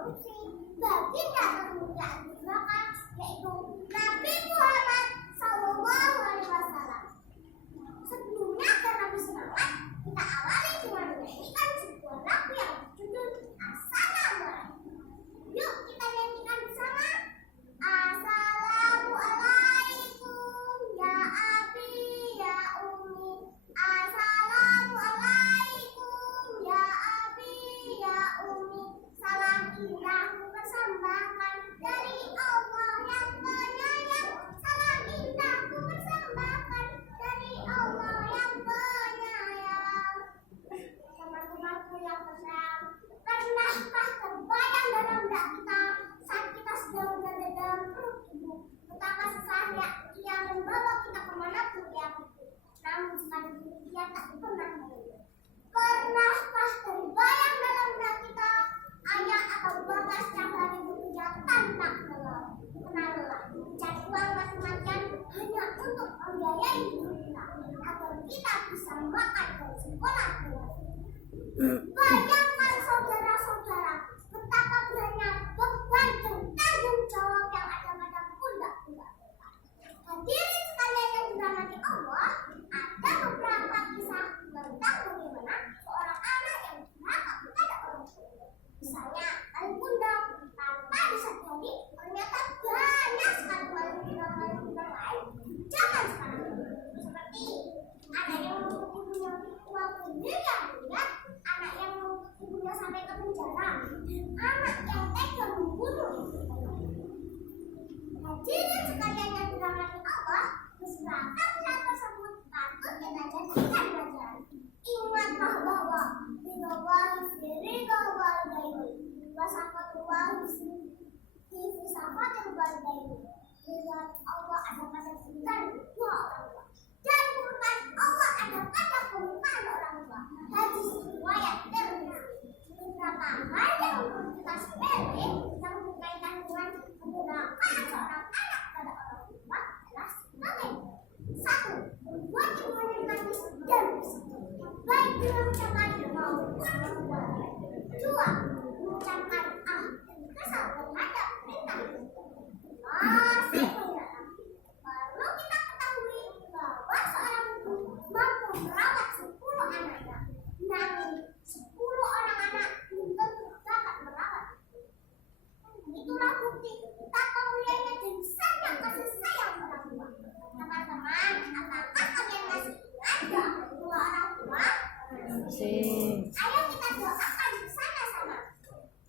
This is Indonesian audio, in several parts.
korupsi. Baginda termulia di neraka yaitu Nabi Muhammad Sallallahu Alaihi Wasallam. Sebelumnya agar lebih semangat, kita awali dengan menyanyikan sebuah lagu yang berjudul Assalamualaikum. Yuk kita nyanyikan bersama. Assalamualaikum ya abi ya umi. Assalamualaikum ya abi ya umi. Salam indah ku persembahkan dari Allah yang penyayang. Salam indah ku persembahkan dari Allah yang penyayang. Teman-temanku yang tersayang, pernahkah terbayang dalam benak kita saat kita sedang berada dalam perut ibu, betapa susahnya ia membawa kita kemanapun ia pergi, namun sekali ia tak pernah mengeluh. Pernahkah terbayang dalam benak kita ayah atau bapak setiap hari bekerja tanpa lelah, mencari uang mati-matian hanya untuk membiayai hidup kita agar kita bisa makan dan sekolah keluar. Bayangkan saudara-saudara, betapa beratnya beban dan tanggung jawab yang ada pada pundak-pundak kita. Hadirin sekalian yang dirahmati Allah, ada beberapa kisah tentang bagaimana seorang anak yang durhaka kepada orang tua. Misalnya, Al Bunda tanpa disadari ternyata banyak sekali maling-maling lain zaman sekarang ini. Seperti anak yang menuntut ibunya uang miliar-miliar, anak yang menuntut ibunya sampai ke penjara, anak yang tega membunuh ibunya. Hadirin sekalian yang dirahmati Allah, beberapa kisah tersebut patut kita jadikan pelajaran. Ingatlah bahwa ridhawahi walidaini wa saqatullahi fi safatil walidaini. Ridha Allah ada pada cinta dua orang tua, dan murka Allah ada pada pemurkaan orang tua. Hadis riwayat Tirmidzi. Beberapa hal yang perlu kita sepele yang berkaitan dengan pendurhakaan seorang anak pada orang tua adalah sebagai: 1. Membuat ibunya menangis dan bersedih, baik dengan ucapan maupun perbuatan. 2. Mengucapkan dan kesal terhadap perintah ibu. Masih banyak. Perlu kita ketahui bahwa seorang ibu mampu merawat 10 anaknya, namun 10 orang anak belum tentu dapat merawat. Itulah bukti betapa mulianya dan besarnya kasih sayang orang tua. Teman-teman, apakah kalian masih ingat doa kedua orang tua? Ayo kita doakan bersama-sama.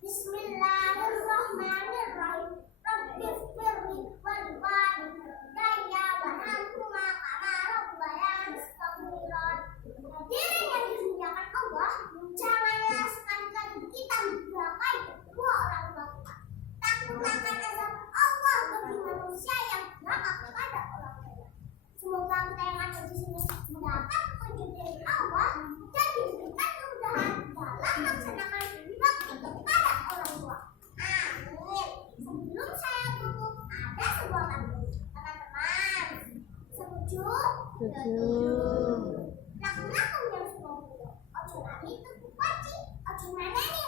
Bismillahirrahmanirrahim. Rabbifirli walwalidayya warhamhuma kama rabbayani shaghira. Hadirin yang dimuliakan Allah, janganlah sekali-kali kita mendurhakai kedua orang tua kita. Takutlah azab Allah bagi manusia yang durhaka kepada orang tua. Semoga kita yang ada di sini mendapat petunjuk dari Allah dan diberikan kemudahan dalam melaksanakan bakti kepada orang tua. Amin. Sebelum saya tutup, ada sebuah pantun. Teman-teman, setuju? Laku-laku yang suka dulu. Ojo lali tutup kunci, ojo maneni